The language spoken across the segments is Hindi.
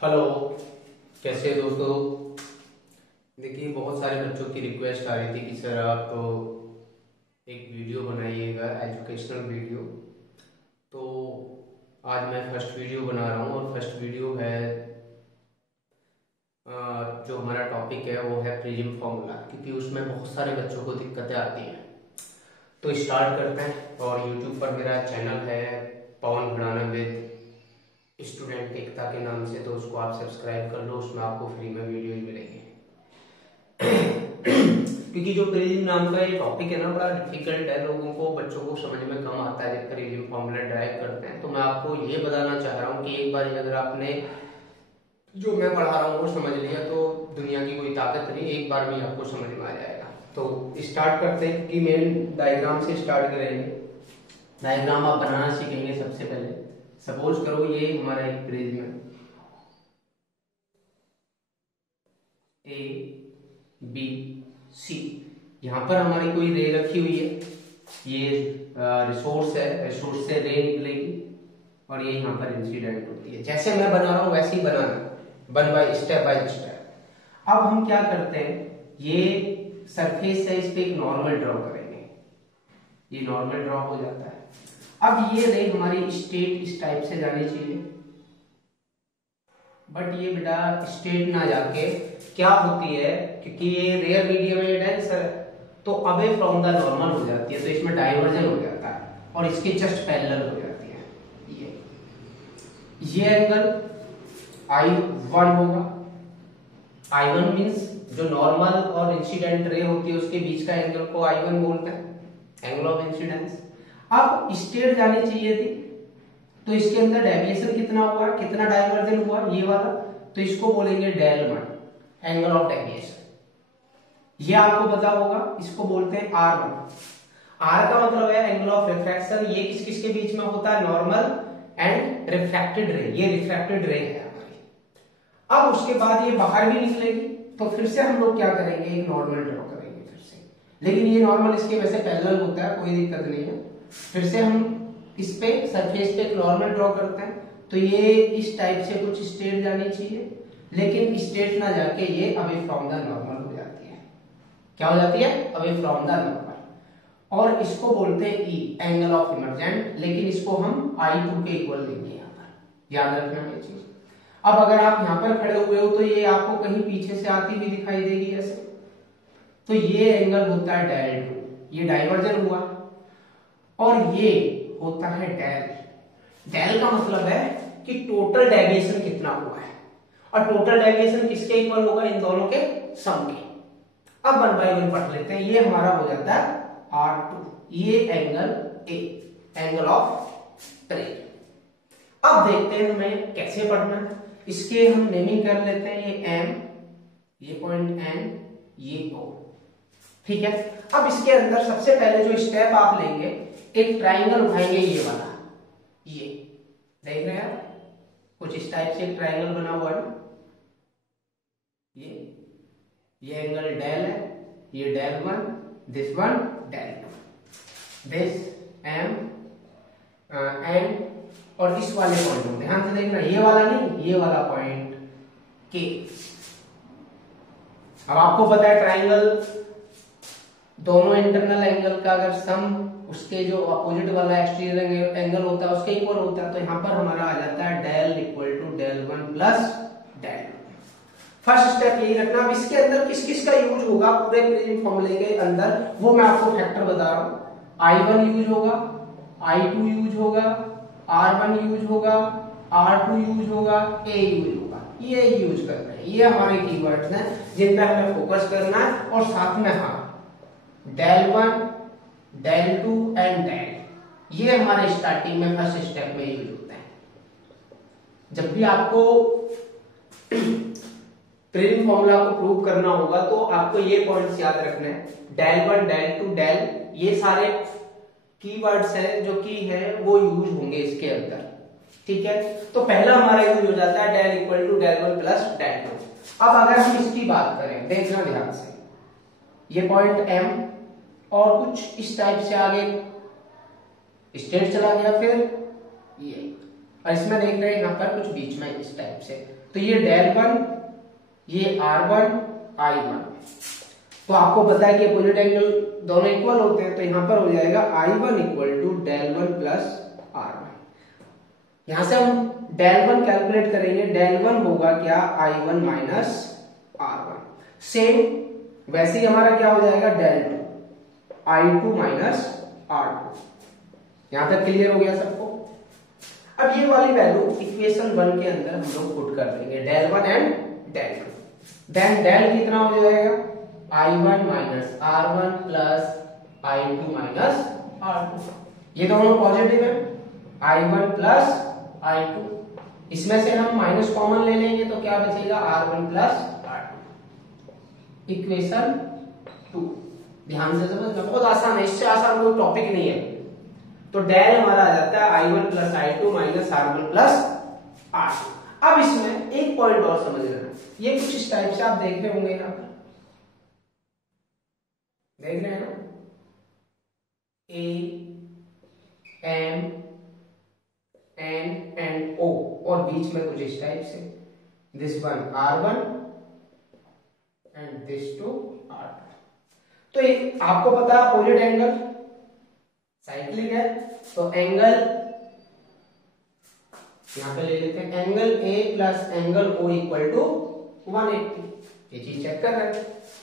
हेलो, कैसे हैं दोस्तों। देखिए, बहुत सारे बच्चों की रिक्वेस्ट आ रही थी कि सर आप एक वीडियो बनाइएगा, एजुकेशनल वीडियो। तो आज मैं फर्स्ट वीडियो बना रहा हूँ और फर्स्ट वीडियो है जो हमारा टॉपिक है वो है प्रिज्म फॉर्मूला, क्योंकि उसमें बहुत सारे बच्चों को दिक्कतें आती हैं। तो स्टार्ट करते हैं। और यूट्यूब पर मेरा चैनल है पवन भड़ाना विद स्टूडेंट एकता के नाम से, तो उसको आप सब्सक्राइब कर लो। उसमें आपको फ्री में वीडियो मिलेंगे। क्योंकि जो प्रिज्म नाम का ये टॉपिक है ना, बड़ा डिफिकल्ट है, लोगों को, बच्चों को समझ में कम आता है जब प्रिज्म फॉर्मूला ड्राइव करते हैं। तो मैं आपको ये बताना चाह रहा हूँ कि एक बार अगर आपने जो मैं पढ़ा रहा हूँ वो समझ लिया तो दुनिया की कोई ताकत नहीं, एक बार में आपको समझ में आ जाएगा। तो स्टार्ट करते हैं कि मेन डायग्राम से स्टार्ट करेंगे। डायग्राम आप बनाना सीखेंगे सबसे पहले। सपोज करो ये हमारा एक प्रिज्म है, ए बी सी। यहाँ पर हमारी कोई रे रखी हुई है, ये रिसोर्स है, रिसोर्स से रे निकलेगी और ये यहाँ पर इंसिडेंट होती है। जैसे मैं बना रहा हूँ वैसे ही बनाना, वन बाय स्टेप। अब हम क्या करते हैं, ये सरफेस है, इस पे एक नॉर्मल ड्रॉ करेंगे। ये नॉर्मल ड्रॉ हो जाता है। अब ये रे हमारी स्टेट इस टाइप से जानी चाहिए, बट ये बेटा स्टेट ना जाके क्या होती है, क्योंकि ये रेयर मीडियम है, डेंसर है, तो अवे फ्रॉम द नॉर्मल हो जाती है, तो इसमें डाइवर्जन हो जाता है और इसके जस्ट पैरेलल हो जाती है। ये एंगल I1 होगा। I1 मींस जो नॉर्मल और इंसिडेंट रे होती है उसके बीच का एंगल को I1 बोलते हैं, एंगल ऑफ इंसिडेंस। अब स्टेट जानी चाहिए थी, तो इसके अंदर डेविएशन कितना हुआ, कितना डाइवर्जन हुआ, ये वाला, तो इसको बोलेंगे del one, angle of deviation. ये आपको पता होगा, इसको बोलते हैं R1। R का मतलब है एंगल ऑफ रिफ्रैक्शन। ये किस किस के बीच में होता है, नॉर्मल एंड रिफ्रैक्टेड रे। ये रिफ्रैक्टेड रे है हमारी। अब उसके बाद ये बाहर भी निकलेगी, तो फिर से हम लोग क्या करेंगे, एक नॉर्मल ड्रॉ करेंगे फिर से। लेकिन ये नॉर्मल इसके वैसे पैरेलल होता है, कोई दिक्कत नहीं है। फिर से हम इस पे सरफेस पे एक नॉर्मल ड्रॉ करते हैं, तो ये इस टाइप से कुछ स्टेट जानी चाहिए, लेकिन स्टेट ना जाके ये अवे फ्रॉम द नॉर्मल हो जाती है। क्या हो जाती है, अवे फ्रॉम द नॉर्मल। और इसको बोलते हैं ई, एंगल ऑफ इमर्जेंट, लेकिन इसको हम I2 के इक्वल लेंगे यहाँ पर, याद रखना ये चीज। अब अगर आप यहाँ पर खड़े हुए हो तो ये आपको कहीं पीछे से आती हुई दिखाई देगी ऐसे, तो ये एंगल होता है डेल 2, ये डाइवर्जन हुआ। और ये होता है डेल। डेल का मतलब है कि टोटल डेविएशन कितना हुआ है, और टोटल डेविएशन किसके इक्वल होगा, इन दोनों के सम के। अब वन बाय वन पढ़ लेते हैं। ये हमारा हो जाता है R2, ये angle A, angle of prism. अब देखते हैं हमें कैसे पढ़ना है। इसके हम नेमिंग कर लेते हैं, ये M, ये पॉइंट N, ये O, ठीक है। अब इसके अंदर सबसे पहले जो स्टेप आप लेंगे, एक ट्राइंगल उठाएंगे, ये वाला, ये देख रहे हैं आप, कुछ इस टाइप से एक ट्राइंगल बना हुआ है। ये एंगल डेल है, ये del one, this one del two, this M and, और इस वाले पॉइंट को ध्यान से देखना, ये वाला नहीं, ये वाला पॉइंट K। अब आपको पता है ट्राइंगल दोनों इंटरनल एंगल का अगर सम उसके जो अपोजिट वाला एक्सटीरियर एंगल होता है उसके इक्वल होता है, तो यहाँ पर हमारा आ जाता है del equal to del one plus del two. First step यही रखना। अब इसके अंदर किस किस का यूज होगा पूरे प्रिज्म फॉर्मूले के अंदर, वो मैं आपको फैक्टर बता रहा हूँ। I1 यूज होगा, I2 यूज होगा, R1 यूज होगा, R2 यूज होगा, A यूज होगा। ये यूज करना है, ये हमारे कीवर्ड्स हैं जिन पे हमें फोकस करना है। और साथ में हाँ, del one, del two and del, ये हमारे स्टार्टिंग में फर्स्ट स्टेप में यूज होता है। जब भी आपको प्रिज्म फॉर्मूला को प्रूव करना होगा तो आपको ये पॉइंट्स याद रखने हैं, del one, del two, del, ये सारे कीवर्ड्स हैं जो कि है वो यूज होंगे इसके अंदर, ठीक है। तो पहला हमारा यूज हो जाता है del equal to del one plus del two. अब अगर हम इसकी बात करें, देखना ध्यान से, ये पॉइंट M और कुछ इस टाइप से आगे स्ट्रेट चला गया, फिर ये, और इसमें देख रहे हैं यहाँ पर कुछ बीच में इस टाइप से तो ये del 1, ये R1 I1। तो आपको पता है कि अपोजिट एंगल दोनों इक्वल होते हैं, तो यहां पर हो जाएगा I1 equal to del 1 plus R1। यहां से हम del 1 कैलकुलेट करेंगे, del 1 होगा क्या I1 माइनस R1। सेम वैसे ही हमारा क्या हो जाएगा del 2 I2 माइनस R2। यहां तक क्लियर हो गया सबको। अब ये वाली वैल्यू इक्वेशन 1 के अंदर हम लोग पुट कर देंगे, del 1 and del 2। Then del कितना हो जाएगा I1 minus R1 plus I2 minus R2। ये दोनों पॉजिटिव है, I1 प्लस I2। इसमें से हम माइनस कॉमन ले लेंगे तो क्या बचेगा R1 प्लस R2। इक्वेशन 2 ध्यान से समझना, बहुत आसान है, इससे आसान कोई टॉपिक नहीं है। तो del हमारा आ जाता है I1 plus I2 minus R1 plus R2। अब इसमें एक पॉइंट और समझ लेना, ये कुछ इस टाइप से आप देख रहे होंगे, यहां पर देख रहे हैं ना, A M N and O, और बीच में कुछ इस टाइप से, this one R1 and this two R2। तो एक आपको पता है अपोजिट एंगल साइक्लिक है, तो एंगल यहां पे ले लेते हैं, angle A plus angle O equal to 180। ये चीज चेक कर रहे हैं।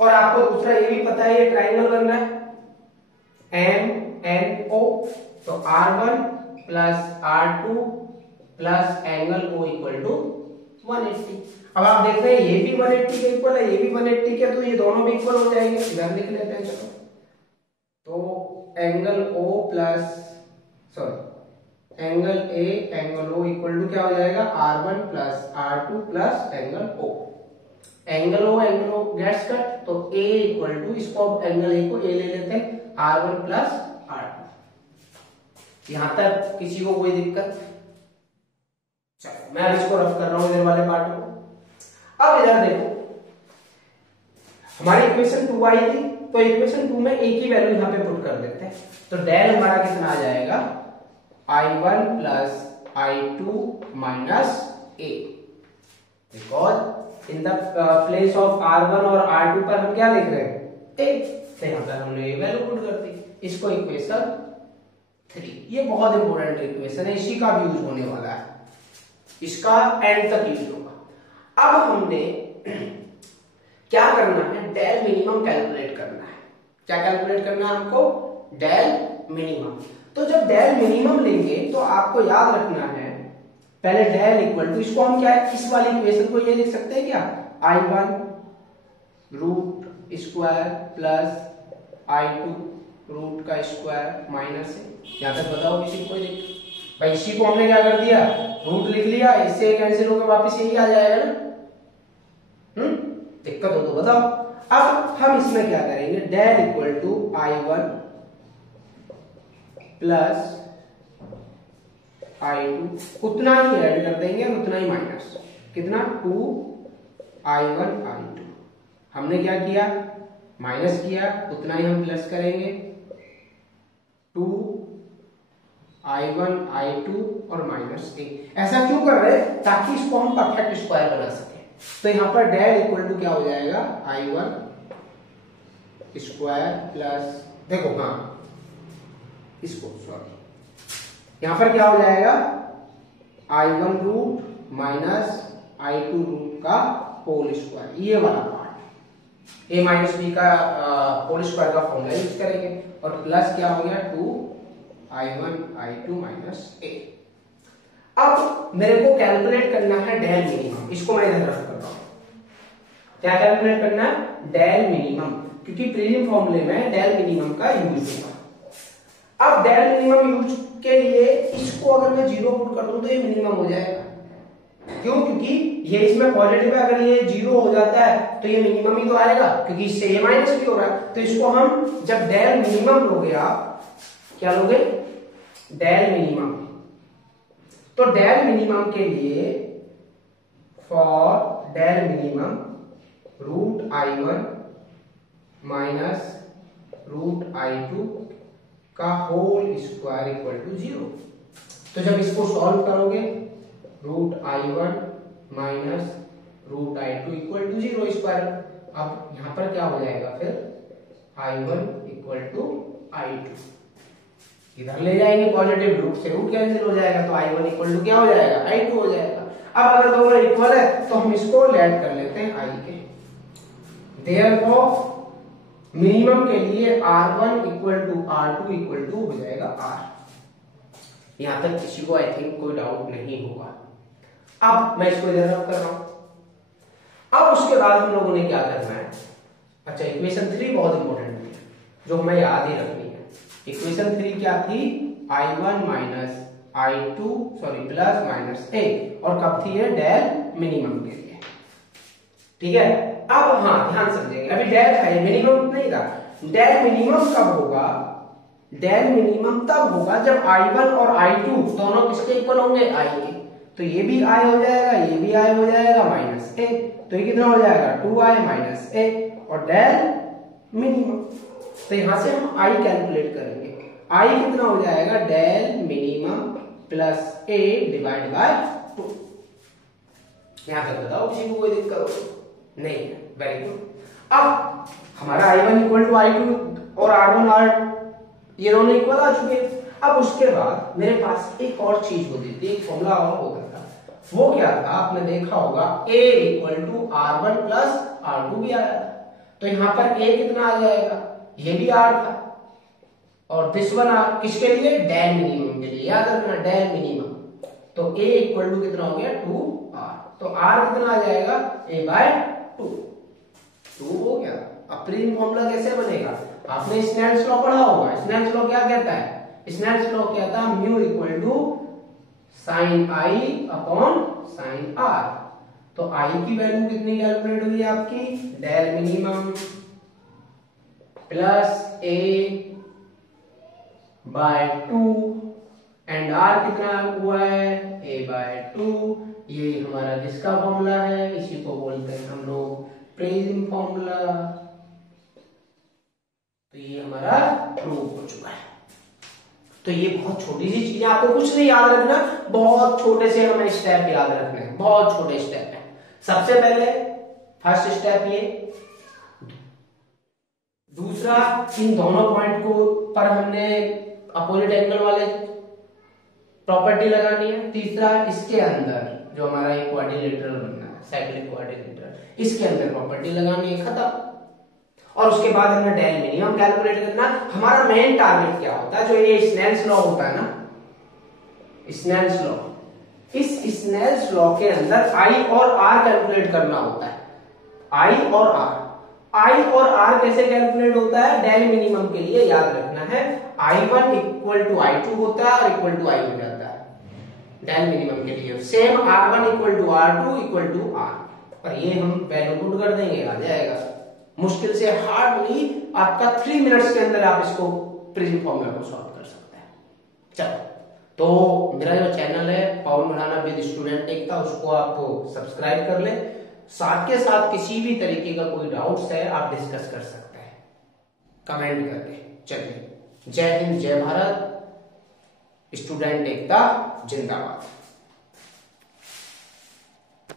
और आपको दूसरा ये भी पता है, ये ट्राइंगल बन रहा है MNO, तो R1 plus R2 plus angle O equal to 180। अब आप देख रहे हैं ये भी 180 के इक्वल है, ये भी 180 के, तो ये दोनों भी इक्वल हो जाएंगे। इधर लिख लेते हैं, चलो। तो angle O plus angle A angle O equal to क्या हो जाएगा R1 plus R2 plus angle O। Angle O gets cut, तो A इक्वल टू, इसको एंगल A को A ले लेते हैं, R1 प्लस R2। यहां तक किसी को कोई दिक्कत? चलो मैं इसको रफ कर रहा हूं इधर वाले पार्ट को। अब इधर देखो, हमारी इक्वेशन 2 आई थी, तो इक्वेशन 2 में एक ही वैल्यू यहां पे पुट कर देते हैं। तो del हमारा कितना आ जाएगा I1 plus I2 minus A, because in the place of R1 और R2 पर हम क्या लिख रहे हैं A, तो यहां पर हमने ये वैल्यू पुट कर दी। इसको इक्वेशन 3, ये बहुत इंपॉर्टेंट इक्वेशन है, इसी का भी यूज होने वाला है, इसका एंड तक यूज होगा। अब हमने क्या करना है, del मिनिमम कैलकुलेट करना है। क्या कैलकुलेट करना है हमको, del मिनिमम। तो जब del मिनिमम लेंगे तो आपको याद रखना है, पहले del इक्वल टू, इसको हम क्या है, इस वाली इक्वेशन को ये लिख सकते हैं क्या, I1 root square plus I2 root का स्क्वायर माइनस है। यहां तक बताओ किसी को दिक्कत? भाई इसी को हमने क्या कर दिया, रूट लिख लिया, इससे कैंसिल होकर वापस यही आ जाएगा ना। दिक्कत हो तो बताओ। अब हम इसमें क्या करेंगे, del equal to I1 plus I2, उतना ही ऐड कर देंगे और उतना ही माइनस, कितना 2I1 I2। हमने क्या किया, माइनस किया, उतना ही हम प्लस करेंगे 2I1 I2 और माइनस 1। ऐसा क्यों कर रहे हैं, ताकि इसको हम परफेक्ट स्क्वायर बना सके। तो यहां पर del इक्वल टू क्या हो जाएगा, I1 स्क्वायर प्लस, देखो हाँ इसको सॉरी, यहां पर क्या हो जाएगा I1 root minus I2 root का होल स्क्वायर, ये वाला पार्ट a माइनस b का होल स्क्वायर का फॉर्मूला यूज करेंगे, और प्लस क्या हो गया 2I1 I2 माइनस a। अब मेरे को कैलकुलेट करना है del मिनिमम, इसको मैं इधर रख कर रहा हूं। क्या कैलकुलेट करना है, del मिनिमम, क्योंकि प्रीलिम फॉर्मूले में del मिनिमम का यूज होगा। अब del मिनिमम यूज के लिए इसको अगर मैं 0 पुट कर दूं तो ये मिनिमम हो जाएगा। क्यों, क्योंकि ये इसमें पॉजिटिव है, अगर ये 0 हो जाता है तो ये मिनिमम ही तो आएगा, क्योंकि इससे ये माइनस भी हो रहा है। तो इसको हम जब del मिनिमम लोगे, आप क्या लोगे, del मिनिमम। तो del मिनिमम के लिए, for del minimum root I1 minus root I2 का होल स्क्वायर इक्वल टू 0। तो जब इसको सॉल्व करोगे, root I1 minus root i2 equal to 0 square. अब यहां पर क्या हो जाएगा फिर i1 इक्वल टू i2, इधर ले जाएंगे पॉजिटिव, रूट से रूट कैंसिल हो जाएगा, तो i1 इक्वल टू क्या हो जाएगा i2 हो जाएगा। अब अगर दोनों इक्वल है तो हम इसको लेट कर लेते हैं i के। देयरफॉर मिनिमम के लिए r1 equal to r2 equal to हो जाएगा r। यहां तक किसी को आई थिंक कोई डाउट नहीं होगा। अब मैं इसको इधर रब कर रहा हूं। अब उसके बाद हम लोगों ने क्या करना है, अच्छा इक्वेशन 3 बहुत इंपॉर्टेंट है जो हमें याद ही रखनी है। इक्वेशन 3 क्या थी, i1 minus i2 sorry plus minus a, और कब थी ये डेल मिनिमम के लिए, ठीक है। अब हाँ ध्यान समझेंगे, अभी डेल है मिनिमम नहीं था। डेल मिनिमम कब होगा, डेल मिनिमम तब होगा जब i1 और i2 दोनों किसके इक्वल होंगे, i के। तो ये भी i हो जाएगा, ये भी i हो जाएगा माइनस a, तो ये कितना हो जाएगा 2i माइनस a, और डेल मिनिमम। तो यहां से हम i कैलकुलेट करेंगे, i कितना हो जाएगा del minimum plus a divide by 2। यहां तक बताओ किसी को कोई दिक्कत नहीं है, वेरी गुड। अब हमारा i1 इक्वल टू i2 और r1 r ये दोनों इक्वल आ चुके हैं। अब उसके बाद मेरे पास एक और चीज होती थी, एक फॉर्मूला और होता था, वो क्या था आपने देखा होगा, a equal to r1 plus r2 भी आया था। तो यहां पर a कितना आ जाएगा, ये भी r था, और दिस वन r किसके लिए, डेल मिनिमम के लिए, याद रखना डेल मिनिमम। तो a इक्वल टू कितना हो गया 2r, तो r कितना आ जाएगा a बाय 2 हो गया। अब प्रीम फॉर्मूला कैसे बनेगा, आपने स्नेल्स लॉ पढ़ा होगा। स्नेल्स लॉ क्या कहता है, स्नेल्स लॉ कहता है mu equal to sine i upon sine r। तो i की वैल्यू कितनी कैलकुलेट हुई है आपकी, del minimum plus a by 2 and r कितना हुआ है a बाय 2। ये हमारा किसका फॉर्मूला है, इसी को बोलते हैं हम लोग प्रिज्म फॉर्मूला। तो ये हमारा प्रूव हो चुका है। तो ये बहुत छोटी सी चीज है, आपको कुछ नहीं याद रखना, बहुत छोटे से हमें स्टेप याद रखने हैं, बहुत छोटे स्टेप है। सबसे पहले फर्स्ट स्टेप ये, दूसरा इन दोनों पॉइंट को पर हमने अपोजिट एंगल वाले प्रॉपर्टी लगानी है। तीसरा इसके अंदर जो हमारा एक क्वाड्रिलेटरल बनना है, साइक्लिक क्वाड्रिलेटरल, इसके अंदर प्रॉपर्टी लगानी है, खत्म। और उसके बाद हमें डेल मिनिमम कैलकुलेट करना। हमारा मेन टारगेट क्या होता है, जो ये स्नेल्स लॉ होता है ना, स्नेल्स लॉ, इस स्नेल्स लॉ के अंदर आई और आर कैलकुलेट करना होता है। आई और आर कैसे कैलकुलेट होता है, डेल मिनिमम के लिए याद रखना है i1 इक्वल टू i2 होता है और इक्वल टू i हो जाता है डेल मिनिमम के लिए। Same r1 equal to r2 equal to r, और ये हम वैल्यू पुट कर देंगे, आ जाएगा। मुश्किल से हार्डली आपका 3 मिनट्स के अंदर आप इसको प्रिज्म फॉर्मूला को सॉल्व कर सकते हैं। चलो, तो मेरा जो चैनल है पावर बढ़ाना विद स्टूडेंट एकता, उसको आप सब्सक्राइब कर ले। साथ के साथ किसी भी तरीके का कोई डाउट्स है आप डिस्कस कर सकते हैं कमेंट करके। चलिए, जय हिंद, जय भारत, स्टूडेंट एकता जिंदाबाद।